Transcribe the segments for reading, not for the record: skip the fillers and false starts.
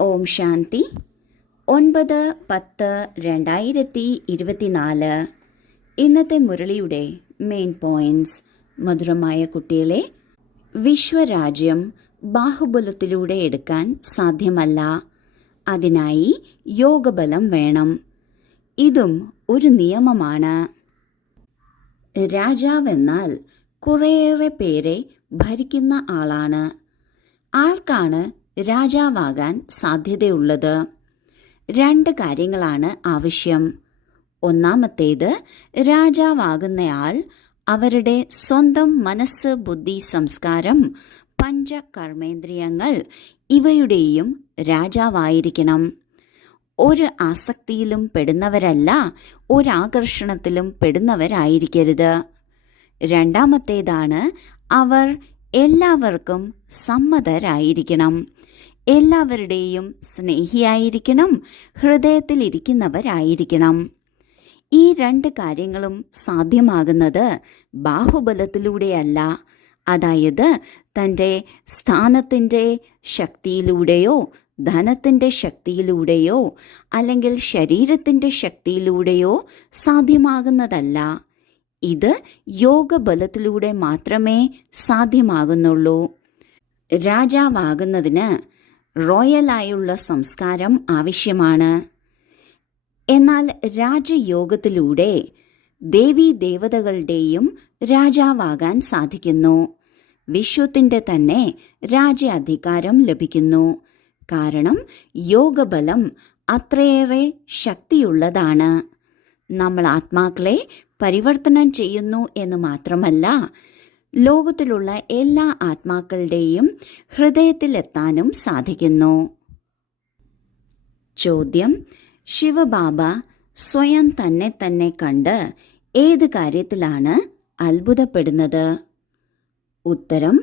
ഓം ശാന്തി. 9/10/2024. ഇന്നത്തെ മുരളിയുടെ main points. മധുരമായ കുട്ടികളെ, വിശ്വരാജ്യം ബാഹുബലത്തിലൂടെ എടുക്കാൻ സാധ്യമല്ല. അതിനായി യോഗബലം വേണം. ഇതും ഒരു നിയമമാണ്. രാജാവെന്നാൽ കുറേയേറെ പേരെ ഭരിക്കുന്ന ആളാണ്. ആർക്കാണ് രാജാവാകാൻ സാധ്യതയുള്ളത്? 2 കാര്യങ്ങളാണ് ആവശ്യം. ഒന്നാമത്തേത്, രാജാവാകുന്നയാൾ അവരുടെ സ്വന്തം മനസ്സ്, ബുദ്ധി, സംസ്കാരം, പഞ്ചകർമ്മേന്ദ്രിയങ്ങൾ ഇവയുടെയും രാജാവായിരിക്കണം. ഒരു ആസക്തിയിലും പെടുന്നവരല്ല, ഒരാകർഷണത്തിലും പെടുന്നവരായിരിക്കരുത്. രണ്ടാമത്തേതാണ്, അവർ എല്ലാവർക്കും സമ്മതരായിരിക്കണം. എല്ലാവരുടെയും സ്നേഹിയായിരിക്കണം, ഹൃദയത്തിലിരിക്കുന്നവരായിരിക്കണം. ഈ 2 കാര്യങ്ങളും സാധ്യമാകുന്നത് ബാഹുബലത്തിലൂടെയല്ല, അതായത് തൻ്റെ സ്ഥാനത്തിൻ്റെ ശക്തിയിലൂടെയോ ധനത്തിൻ്റെ ശക്തിയിലൂടെയോ അല്ലെങ്കിൽ ശരീരത്തിൻ്റെ ശക്തിയിലൂടെയോ സാധ്യമാകുന്നതല്ല. ഇത് യോഗബലത്തിലൂടെ മാത്രമേ സാധ്യമാകുന്നുള്ളൂ. രാജാവാകുന്നതിന് റോയലായുള്ള സംസ്കാരം ആവശ്യമാണ്. എന്നാൽ രാജയോഗത്തിലൂടെ ദേവീ ദേവതകളുടെയും രാജാവാകാൻ സാധിക്കുന്നു. വിശ്വത്തിൻ്റെ തന്നെ രാജ്യാധികാരം ലഭിക്കുന്നു. കാരണം യോഗബലം അത്രയേറെ ശക്തിയുള്ളതാണ്. നമ്മൾ ആത്മാക്കളെ പരിവർത്തനം ചെയ്യുന്നു എന്ന് മാത്രമല്ല, ലോകത്തിലുള്ള എല്ലാ ആത്മാക്കളുടെയും ഹൃദയത്തിലെത്താനും സാധിക്കുന്നു. ചോദ്യം: ശിവബാബ സ്വയം തന്നെ കണ്ട് ഏത് കാര്യത്തിലാണ് അത്ഭുതപ്പെടുന്നത്? ഉത്തരം: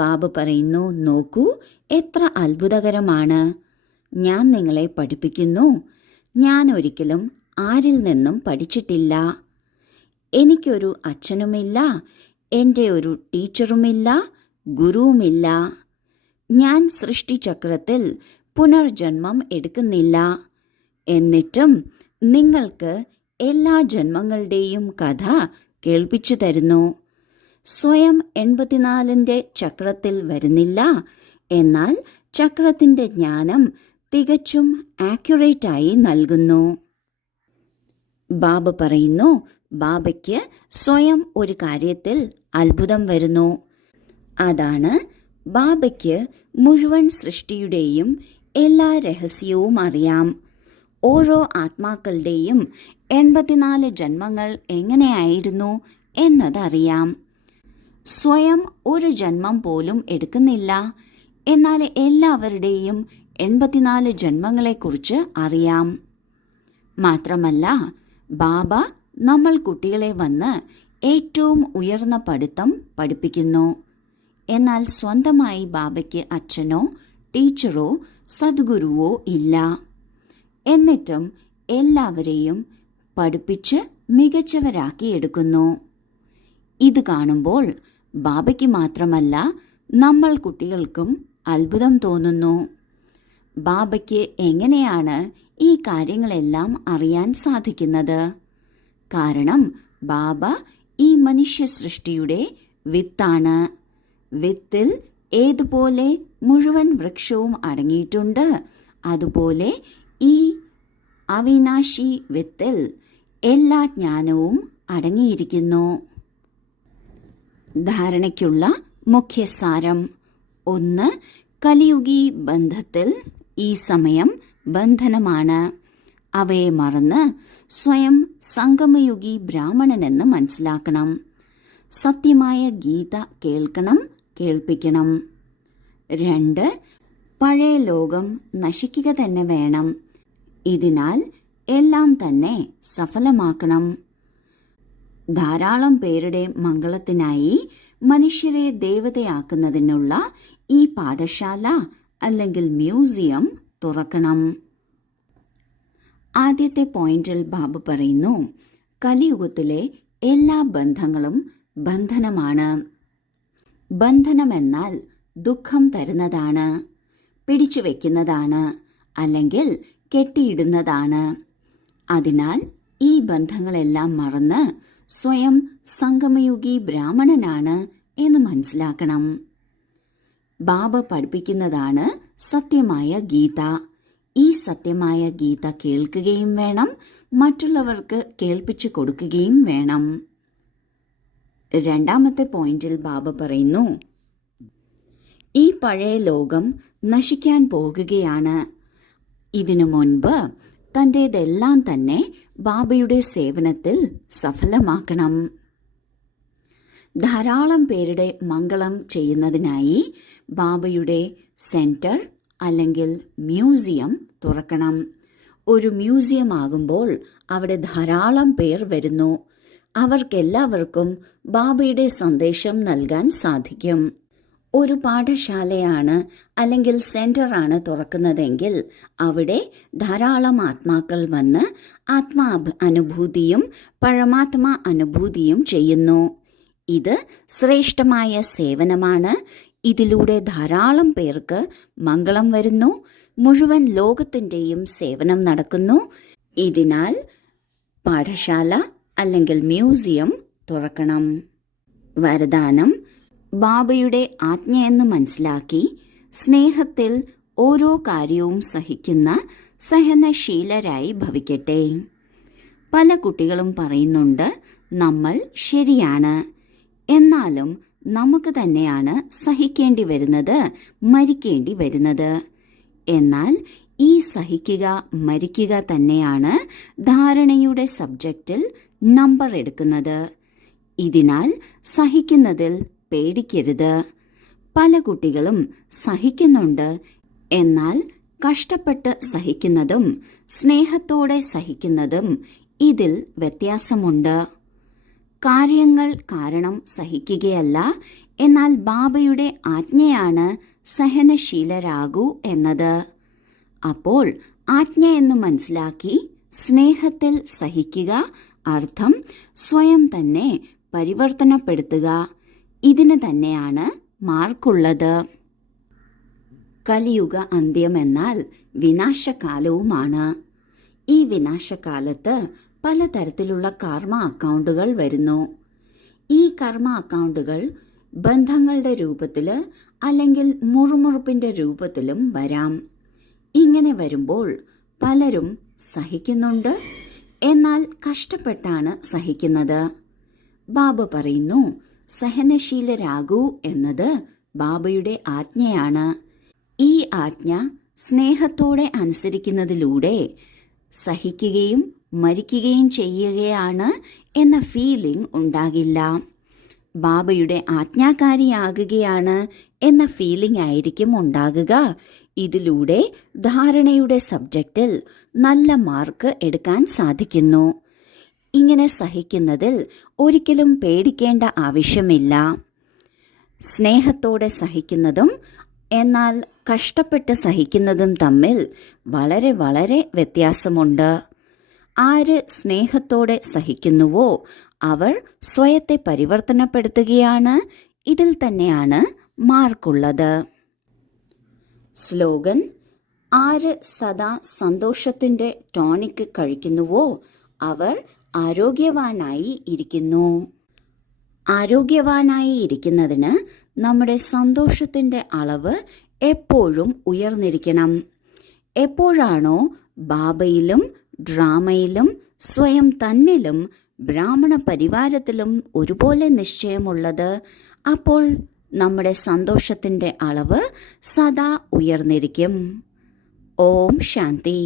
ബാബ പറയുന്നു, നോക്കൂ, എത്ര അത്ഭുതകരമാണ്. ഞാൻ നിങ്ങളെ പഠിപ്പിക്കുന്നു. ഞാൻ ഒരിക്കലും ആരിൽ നിന്നും പഠിച്ചിട്ടില്ല. എനിക്കൊരു അച്ഛനുമില്ല, എൻ്റെ ഒരു ടീച്ചറുമില്ല, ഗുരുവുമില്ല. ഞാൻ സൃഷ്ടിചക്രത്തിൽ പുനർജന്മം എടുക്കുന്നില്ല. എന്നിട്ടും നിങ്ങൾക്ക് എല്ലാ ജന്മങ്ങളുടെയും കഥ കേൾപ്പിച്ചു തരുന്നു. സ്വയം 84ന്റെ ചക്രത്തിൽ വരുന്നില്ല, എന്നാൽ ചക്രത്തിൻ്റെ ജ്ഞാനം തികച്ചും ആക്യുറേറ്റായി നൽകുന്നു. ബാബ പറയുന്നു, ബാബയ്ക്ക് സ്വയം ഒരു കാര്യത്തിൽ അത്ഭുതം വരുന്നു. അതാണ്, ബാബയ്ക്ക് മുഴുവൻ സൃഷ്ടിയുടെയും എല്ലാ രഹസ്യവും അറിയാം. ഓരോ ആത്മാക്കളുടെയും 84 ജന്മങ്ങൾ എങ്ങനെയായിരുന്നു എന്നതറിയാം. സ്വയം ഒരു ജന്മം പോലും എടുക്കുന്നില്ല, എന്നാൽ എല്ലാവരുടെയും 84 ജന്മങ്ങളെക്കുറിച്ച് അറിയാം. മാത്രമല്ല, ബാബ നമ്മൾ കുട്ടികളെ വന്ന് ഏറ്റവും ഉയർന്ന പഠിത്തം പഠിപ്പിക്കുന്നു. എന്നാൽ സ്വന്തമായി ബാബയ്ക്ക് അച്ഛനോ ടീച്ചറോ സദ്ഗുരുവോ ഇല്ല. എന്നിട്ടും എല്ലാവരെയും പഠിപ്പിച്ച് മികച്ചവരാക്കിയെടുക്കുന്നു. ഇത് കാണുമ്പോൾ ബാബയ്ക്ക് മാത്രമല്ല, നമ്മൾ കുട്ടികൾക്കും അത്ഭുതം തോന്നുന്നു. ബാബയ്ക്ക് എങ്ങനെയാണ് ഈ കാര്യങ്ങളെല്ലാം അറിയാൻ സാധിക്കുന്നത്? കാരണം ബാബ ഈ മനുഷ്യ സൃഷ്ടിയുടെ വിത്താണ്. വിത്തിൽ ഏതുപോലെ മുഴുവൻ വൃക്ഷവും അടങ്ങിയിട്ടുണ്ട്, അതുപോലെ ഈ അവിനാശി വിത്തിൽ എല്ലാ ജ്ഞാനവും അടങ്ങിയിരിക്കുന്നു. ധാരണയ്ക്കുള്ള മുഖ്യസാരം: 1. കലിയുഗി ബന്ധത്തിൽ ഈ സമയം ബന്ധനമാണ്. അവയെ മറന്ന് സ്വയം സംഗമയുഗി ബ്രാഹ്മണനെന്ന് മനസ്സിലാക്കണം. സത്യമായ ഗീത കേൾക്കണം, കേൾപ്പിക്കണം. 2. പഴയ ലോകം നശിക്കുക തന്നെ വേണം. ഇതിനാൽ എല്ലാം തന്നെ സഫലമാക്കണം. ധാരാളം പേരുടെ മംഗളത്തിനായി മനുഷ്യരെ ദേവതയാക്കുന്നതിനുള്ള ഈ പാഠശാല അല്ലെങ്കിൽ മ്യൂസിയം തുറക്കണം. ആദ്യത്തെ പോയിന്റിൽ ബാബ പറയുന്നു, കലിയുഗത്തിലെ എല്ലാ ബന്ധങ്ങളും ബന്ധനമാണ്. ബന്ധനമെന്നാൽ ദുഃഖം തരുന്നതാണ്, പിടിച്ചു വയ്ക്കുന്നതാണ്. അല്ലെങ്കിൽ കെട്ടിയിടുന്നതാണ്. അതിനാൽ ഈ ബന്ധങ്ങളെല്ലാം മറന്ന് സ്വയം സംഗമയുഗി ബ്രാഹ്മണനാണ് എന്ന് മനസ്സിലാക്കണം. ബാബ പഠിപ്പിക്കുന്നതാണ് സത്യമായ ഗീത. ഈ സത്യമായ ഗീത കേൾക്കുകയും വേണം, മറ്റുള്ളവർക്ക് കേൾപ്പിച്ചു കൊടുക്കുകയും വേണം. രണ്ടാമത്തെ പോയിന്റിൽ ബാബ പറയുന്നു, ഈ പഴയ ലോകം നശിക്കാൻ പോകുകയാണ്. ഇതിനു മുൻപ് തന്റേതെല്ലാം തന്നെ ബാബയുടെ സേവനത്തിൽ സഫലമാക്കണം. ധാരാളം പേരുടെ മംഗളം ചെയ്യുന്നതിനായി ബാബയുടെ സെന്റർ അല്ലെങ്കിൽ മ്യൂസിയം തുറക്കണം. ഒരു മ്യൂസിയം ആകുമ്പോൾ അവിടെ ധാരാളം പേർ വരുന്നു. അവർക്കെല്ലാവർക്കും ബാബയുടെ സന്ദേശം നൽകാൻ സാധിക്കും. ഒരു പാഠശാലയാണ് അല്ലെങ്കിൽ സെന്ററാണ് തുറക്കുന്നതെങ്കിൽ അവിടെ ധാരാളം ആത്മാക്കൾ വന്ന് ആത്മാ അനുഭൂതിയും പരമാത്മാ അനുഭൂതിയും ചെയ്യുന്നു. ഇത് ശ്രേഷ്ഠമായ സേവനമാണ്. ഇതിലൂടെ ധാരാളം പേർക്ക് മംഗളം വരുന്നു. മുഴുവൻ ലോകത്തിൻ്റെയും സേവനം നടക്കുന്നു. ഇതിനാൽ പാഠശാല അല്ലെങ്കിൽ മ്യൂസിയം തുറക്കണം. വരദാനം: ബാബയുടെ ആജ്ഞയെന്ന് മനസ്സിലാക്കി സ്നേഹത്തിൽ ഓരോ കാര്യവും സഹിക്കുന്ന സഹനശീലരായി ഭവിക്കട്ടെ. പല കുട്ടികളും പറയുന്നുണ്ട്, നമ്മൾ ശരിയാണ്, എന്നാലും നമുക്ക് തന്നെയാണ് സഹിക്കേണ്ടി വരുന്നത്, മരിക്കേണ്ടി വരുന്നത്. എന്നാൽ ഈ സഹിക്കുക മരിക്കുക തന്നെയാണ് ധാരണയുടെ സബ്ജക്റ്റിൽ നമ്പർ എടുക്കുന്നത്. ഇതിനാൽ സഹിക്കുന്നതിൽ പേടിക്കരുത്. പല കുട്ടികളും സഹിക്കുന്നുണ്ട്, എന്നാൽ കഷ്ടപ്പെട്ട് സഹിക്കുന്നതും സ്നേഹത്തോടെ സഹിക്കുന്നതും ഇതിൽ വ്യത്യാസമുണ്ട്. കാര്യങ്ങൾ കാരണം സഹിക്കുകയല്ല, എന്നാൽ ബാബയുടെ ആജ്ഞയാണ് സഹനശീലരാകൂ എന്നത്. അപ്പോൾ ആജ്ഞ എന്ന് മനസ്സിലാക്കി സ്നേഹത്തിൽ സഹിക്കുക, അർത്ഥം സ്വയം തന്നെ പരിവർത്തനപ്പെടുത്തുക. ഇതിന് തന്നെയാണ് മാർക്കുള്ളത്. കലിയുഗ അന്ത്യം എന്നാൽ വിനാശകാലവുമാണ്. ഈ വിനാശകാലത്ത് പലതരത്തിലുള്ള കർമ്മ അക്കൗണ്ടുകൾ വരുന്നു. ഈ കർമ്മ അക്കൗണ്ടുകൾ ബന്ധങ്ങളുടെ രൂപത്തിൽ അല്ലെങ്കിൽ മുറുമുറുപ്പിന്റെ രൂപത്തിലും വരാം. ഇങ്ങനെ വരുമ്പോൾ പലരും സഹിക്കുന്നുണ്ട്, എന്നാൽ കഷ്ടപ്പെട്ടാണ് സഹിക്കുന്നത്. ബാബ പറയുന്നു, സഹനശീലരാകൂ എന്നത് ബാബയുടെ ആജ്ഞയാണ്. ഈ ആജ്ഞ സ്നേഹത്തോടെ അനുസരിക്കുന്നതിലൂടെ സഹിക്കുകയും മരിക്കുകയും ചെയ്യുകയാണ് എന്ന ഫീലിംഗ് ഉണ്ടാകില്ല. ബാബയുടെ ആജ്ഞാകാരിയാകുകയാണ് എന്ന ഫീലിംഗ് ആയിരിക്കും ഉണ്ടാകുക. ഇതിലൂടെ ധാരണയുടെ സബ്ജക്റ്റിൽ നല്ല മാർക്ക് എടുക്കാൻ സാധിക്കുന്നു. ഇങ്ങനെ സഹിക്കുന്നതിൽ ഒരിക്കലും പേടിക്കേണ്ട ആവശ്യമില്ല. സ്നേഹത്തോടെ സഹിക്കുന്നതും എന്നാൽ കഷ്ടപ്പെട്ട് സഹിക്കുന്നതും തമ്മിൽ വളരെ വളരെ വ്യത്യാസമുണ്ട്. ആര് സ്നേഹത്തോടെ സഹിക്കുന്നുവോ അവർ സ്വയത്തെ പരിവർത്തനപ്പെടുത്തുകയാണ്. ഇതിൽ തന്നെയാണ് മാർക്കുള്ളത്. സ്ലോഗൻ: ആര് സദാ സന്തോഷത്തിന്റെ ടോണിക് കഴിക്കുന്നുവോ അവർ ആരോഗ്യവാനായി ഇരിക്കുന്നു. ആരോഗ്യവാനായി ഇരിക്കുന്നതിന് നമ്മുടെ സന്തോഷത്തിന്റെ അളവ് എപ്പോഴും ഉയർന്നിരിക്കണം. എപ്പോഴാണോ ബാബയിലും ഡ്രാമയിലും സ്വയം തന്നിലും ബ്രാഹ്മണ പരിവാരത്തിലും ഒരുപോലെ നിശ്ചയമുള്ളത്, അപ്പോൾ നമ്മുടെ സന്തോഷത്തിന്റെ അളവ് സദാ ഉയർന്നിരിക്കും. ഓം ശാന്തി.